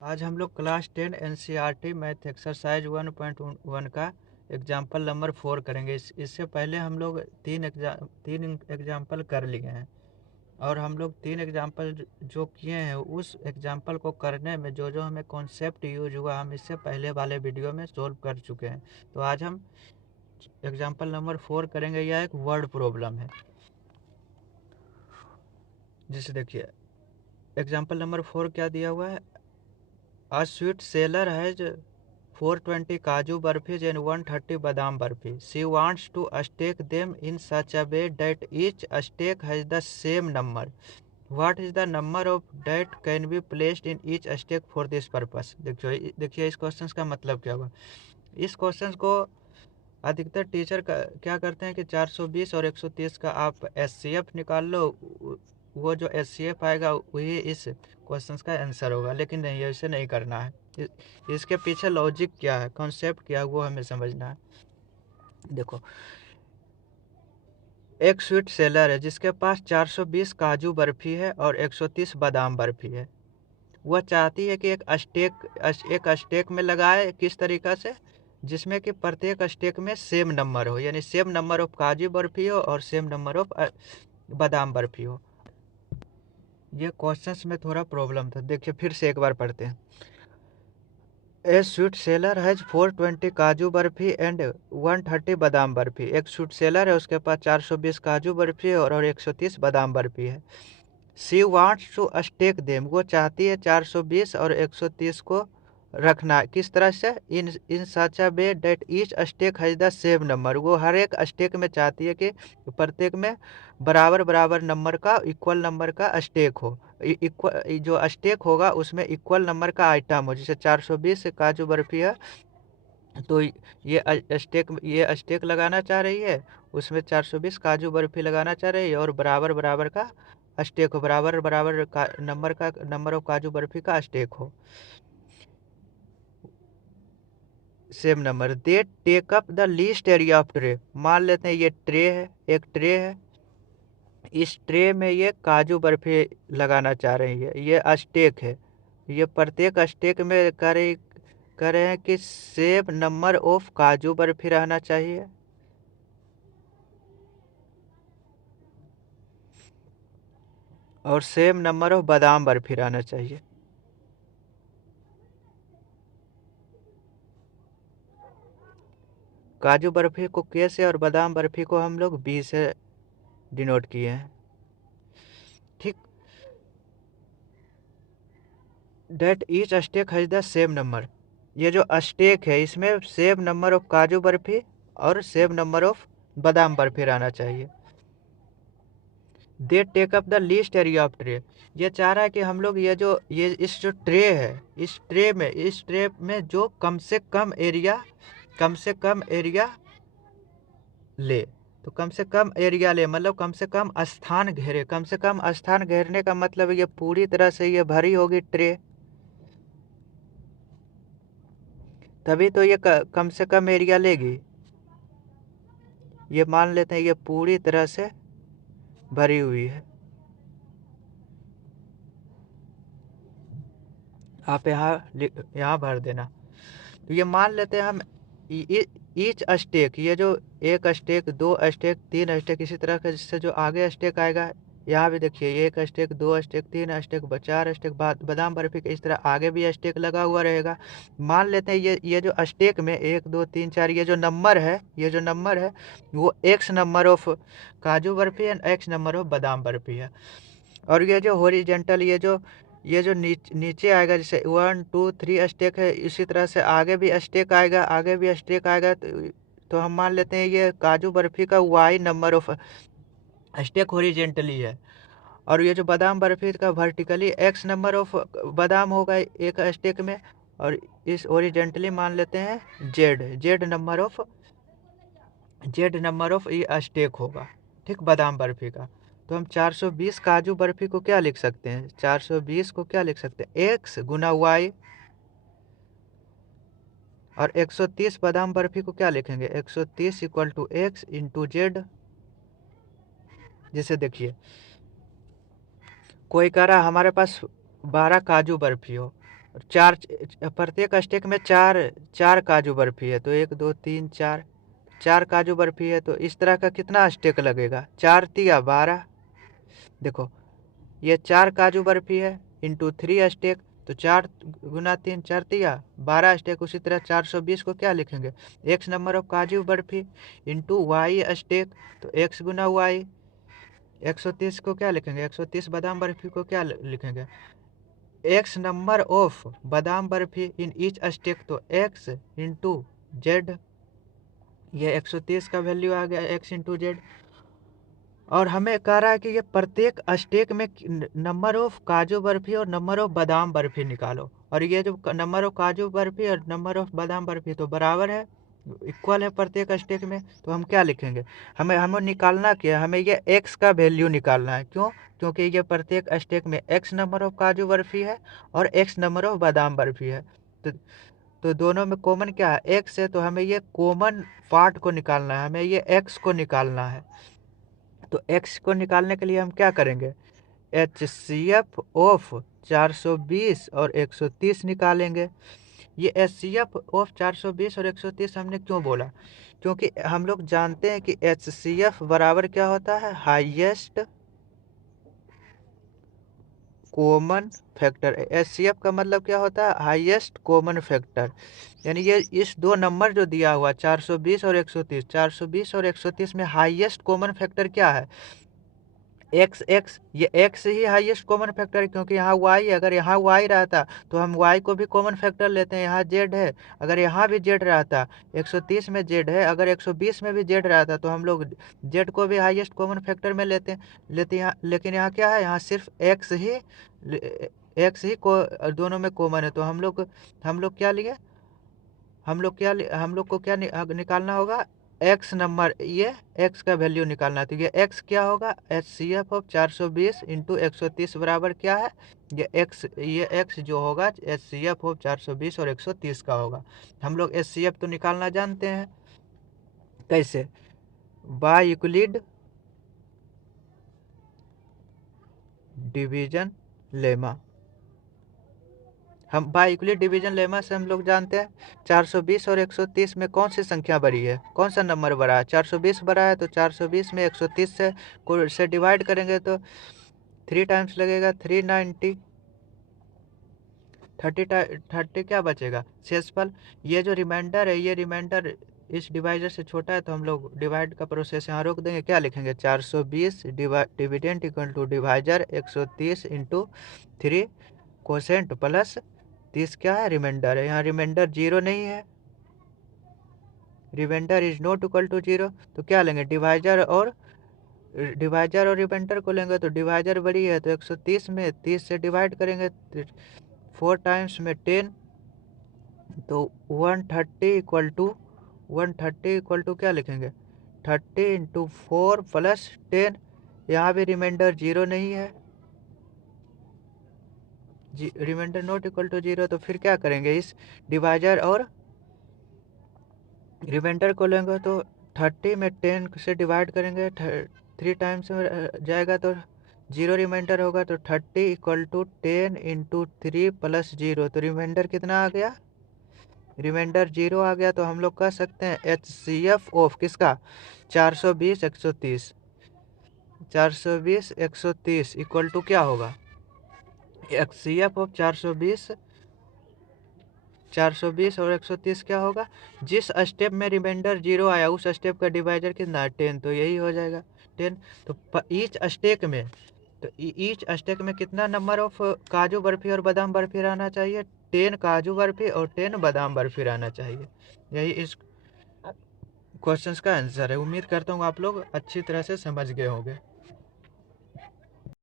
आज हम लोग क्लास 10 एनसीईआरटी मैथ एक्सरसाइज 1.1 का एग्जाम्पल नंबर 4 करेंगे। इससे पहले हम लोग तीन एग्जाम्पल कर लिए हैं और हम लोग तीन एग्जाम्पल जो किए हैं उस एग्जाम्पल को करने में जो जो हमें कॉन्सेप्ट यूज हुआ हम इससे पहले वाले वीडियो में सोल्व कर चुके हैं। तो आज हम एग्जाम्पल नंबर 4 करेंगे। यह एक वर्ड प्रॉब्लम है। जिसे देखिए एग्जाम्पल नंबर 4 क्या दिया हुआ है। A sweet seller has 420 Kaju burfis and 130 Badam burfi. She wants to stack them in such a way that each stack has the same number. What is the number of that can be placed in each stack for this purpose? देखिए इस question का मतलब क्या हुआ। इस question को अधिकतर teacher क्या करते हैं कि 420 और 130 का आप एचसीएफ निकाल लो, वो जो एचसीएफ आएगा वही इस क्वेश्चन का आंसर होगा। लेकिन नहीं, ऐसे नहीं करना है। इसके पीछे लॉजिक क्या है, कॉन्सेप्ट क्या है, वो हमें समझना है। देखो, एक स्वीट सेलर है जिसके पास 420 काजू बर्फी है और 130 बादाम बर्फी है। वह चाहती है कि एक स्टेक में लगाए। किस तरीका से? जिसमें कि प्रत्येक स्टेक में सेम नंबर हो, यानी सेम नंबर ऑफ काजू बर्फी हो और सेम नंबर ऑफ बादाम बर्फी हो। ये क्वेश्चंस में थोड़ा प्रॉब्लम था। देखिए फिर से एक बार पढ़ते हैं। ए स्वीट सेलर हैज 420 काजू बर्फी एंड 130 बादाम बर्फी। एक स्वीट सेलर है, उसके पास 420 काजू बर्फी है और 130 बादाम बर्फी है। She wants to stack them, वो चाहती है 420 और 130 को रखना। किस तरह से? In such a way that each stake has the same number. वो हर एक स्टेक में चाहती है कि प्रत्येक में बराबर बराबर नंबर का, इक्वल नंबर का स्टेक हो। इक्वल जो स्टेक होगा उसमें इक्वल नंबर का आइटम हो। जैसे 420 काजू बर्फी है तो ये स्टेक लगाना चाह रही है, उसमें 420 काजू बर्फी लगाना चाह रही है और बराबर बराबर का स्टेक हो, बराबर बराबर का नंबर ऑफ काजू बर्फी का स्टेक हो, same number. They take up the least area of tray. मान लेते हैं ये ट्रे है, एक ट्रे है। इस ट्रे में ये काजू बर्फी लगाना चाह रही है। ये स्टेक है। ये प्रत्येक स्टेक में कह रहे हैं कि सेम नंबर ऑफ काजू बर्फी रहना चाहिए और सेम नंबर ऑफ बादाम बर्फी रहना चाहिए। काजू बर्फी को के से और बादाम बर्फी को हम लोग बी से डिनोट किए हैं। ठीक। That each stake has the same number. ये जो स्टेक है इसमें सेम नंबर ऑफ काजू बर्फी और सेम नंबर ऑफ बादाम बर्फी रहना चाहिए। They take up the least area of tray. ये चाह रहा है कि हम लोग ये इस जो ट्रे है, इस ट्रे में जो कम से कम एरिया ले। तो कम से कम एरिया ले मतलब कम से कम स्थान घेरे। कम से कम स्थान घेरने का मतलब ये पूरी तरह से ये भरी होगी ट्रे, तभी तो ये कम से कम एरिया लेगी। ये मान लेते हैं ये पूरी तरह से भरी हुई है। आप यहाँ भर देना। तो ये मान लेते हैं हम ईच स्टेक, ये जो एक स्टेक, दो स्टेक, तीन स्टेक, इसी तरह का जिससे जो आगे स्टेक आएगा। यहाँ भी देखिए एक स्टेक, दो स्टेक, तीन स्टेक, चार स्टेक, बादाम बर्फी के इस तरह आगे भी स्टेक लगा हुआ रहेगा। मान लेते हैं ये जो स्टेक में 1 2 3 4 ये जो नंबर है वो एक्स नंबर ऑफ काजू barfi and x number of बादाम बर्फी है। और ये जो हॉरिजेंटल ये जो नीचे आएगा, जैसे 1 2 3 स्टेक है, इसी तरह से आगे भी स्टेक आएगा। तो हम मान लेते हैं ये काजू बर्फी का y number of stack horizontally है और ये जो बादाम बर्फी का वर्टिकली एक्स नंबर ऑफ बादाम होगा एक स्टेक में। और इस हॉरिजेंटली मान लेते हैं जेड नंबर ऑफ ये स्टेक होगा। ठीक, बादाम बर्फी का। तो हम 420 काजू बर्फी को क्या लिख सकते हैं? 420 को क्या लिख सकते हैं? एक्स गुना वाई। और 130 बादाम बर्फी को क्या लिखेंगे? 130 equal to x into z. जैसे देखिए, कोई कह रहा हमारे पास 12 काजू बर्फी हो, 12 काजू बर्फी है, 12 काजू बर्फी है। 12 काजू बर्फी को 420 बादाम बर्फी को क्या लिखेंगे? 420 इंटू 12 इंटू जेड। जैसे देखिए, कोई कह रहा हमारे पास 12 काजू बर्फी हो, 12 काजू बर्फी है, 12 काजू बर्फी को क्या लिखेंगे? 420 इंटू 12 इंटू जेड। जैसे देखिए, चार, प्रत्येक स्टेक में चार चार काजू बर्फी है, तो 1 2 3 4, चार काजू बर्फी है, तो इस तरह का कितना स्टेक लगेगा? 4 तिया 12। देखो ये 4 काजू बर्फी है इंटू 3 स्टेक, तो 4 गुना 3 4 तिया 12 स्टेक। उसी तरह 420 को क्या लिखेंगे? एक्स नंबर ऑफ काजू बर्फी इंटू वाई स्टेक, तो एक्स गुना वाई। 130 को क्या लिखेंगे? 130 बादाम बर्फी को क्या लिखेंगे? एक्स नंबर ऑफ बादाम बर्फी इन ईच स्टेक, तो एक्स इंटू जेड। ये 130 का वैल्यू आ गया, एक्स इंटू जेड। और हमें कह रहा है कि ये प्रत्येक स्टेक में नंबर ऑफ काजू बर्फी और नंबर ऑफ बादाम बर्फी निकालो। और ये जो नंबर ऑफ काजू बर्फी और नंबर ऑफ बादाम बर्फी तो बराबर है, इक्वल है प्रत्येक स्टेक में। तो हम क्या लिखेंगे? हमें निकालना क्या है? हमें ये एक्स का वैल्यू निकालना है। क्यों? क्योंकि ये प्रत्येक स्टेक में एक्स नंबर ऑफ काजू बर्फी है और एक्स नंबर ऑफ बादाम बर्फी है। तो तो दोनों में कॉमन क्या है? एक्स है, तो हमें ये कॉमन पार्ट को निकालना है, हमें ये एक्स को निकालना है। तो एक्स को निकालने के लिए हम क्या करेंगे? HCF ऑफ 420 और 130 निकालेंगे। ये HCF ऑफ 420 और 130 हमने क्यों बोला? क्योंकि हम लोग जानते हैं कि HCF बराबर क्या होता है? Highest common factor. HCF का मतलब क्या होता है? Highest common factor. यानी ये इस दो नंबर जो दिया हुआ 420 और 130, 420 और 130 में हाईएस्ट कॉमन फैक्टर क्या है? एक्स। एक्स, ये एक्स ही हाईएस्ट कॉमन फैक्टर है, क्योंकि यहाँ वाई, अगर यहाँ वाई रहता तो हम वाई को भी कॉमन फैक्टर लेते हैं। यहाँ जेड है, अगर यहाँ भी जेड रहता, 130 में जेड है, अगर 120 में भी जेड रहता तो हम लोग जेड को भी हाईएस्ट कॉमन फैक्टर में लेते यहाँ। लेकिन यहाँ क्या है? यहाँ सिर्फ एक्स ही को दोनों में कॉमन है। तो हम लोग क्या लिए? हम लोग को क्या निकालना होगा? एक्स नंबर, ये एक्स का वैल्यू निकालना है। तो ये एक्स क्या होगा? HCF ऑफ 420 इंटू 130 बराबर क्या है? ये एक्स जो होगा HCF ऑफ 420 और 130 का होगा। हम लोग HCF तो निकालना जानते हैं। कैसे? By Euclid division lemma. हम बाय यूक्लिड डिवीजन लेमा से हम लोग जानते हैं 420 और 130 में कौन सी संख्या बड़ी है, कौन सा नंबर बड़ा है? 420 बड़ा है, तो 420 में 130 से डिवाइड करेंगे तो 3 टाइम्स लगेगा, 390। 30 क्या बचेगा? शेषफल। ये जो रिमाइंडर है, ये रिमाइंडर इस डिवाइजर से छोटा है, तो हम लोग डिवाइड का प्रोसेस यहाँ रोक देंगे। क्या लिखेंगे? 420 dividend equal to divisor 130 into 3 quotient plus 30 क्या है? रिमाइंडर है। यहाँ रिमाइंडर जीरो नहीं है, remainder is not equal to zero. तो क्या लेंगे? डिवाइजर और रिमाइंडर को लेंगे। तो डिवाइजर बड़ी है, तो 130 में 30 से डिवाइड करेंगे, 4 टाइम्स में 10, तो 130 इक्वल टू क्या लिखेंगे? 30 इंटू 4 प्लस 10। यहाँ भी रिमाइंडर जीरो नहीं है, remainder not equal to zero. तो फिर क्या करेंगे? इस डिवाइजर और रिमाइंडर को लेंगे, तो 30 में 10 से डिवाइड करेंगे, 3 टाइम्स में जाएगा तो जीरो रिमाइंडर होगा। तो 30 equal to 10 into 3 plus zero, तो रिमाइंडर कितना आ गया? रिमाइंडर जीरो आ गया। तो हम लोग कह सकते हैं HCF ऑफ किसका? 420 130, 420 130 इक्वल टू क्या होगा? HCF ऑफ 420 और 130 क्या होगा? जिस स्टेप में रिमाइंडर जीरो आया उस स्टेप का डिवाइजर कितना है? 10, तो यही हो जाएगा 10। तो ईच स्टेक में कितना नंबर ऑफ काजू बर्फी और बादाम बर्फी रहना चाहिए? 10 काजू बर्फी और 10 बादाम बर्फी रहना चाहिए। यही इस क्वेश्चंस का आंसर है। उम्मीद करता हूँ आप लोग अच्छी तरह से समझ गए होंगे।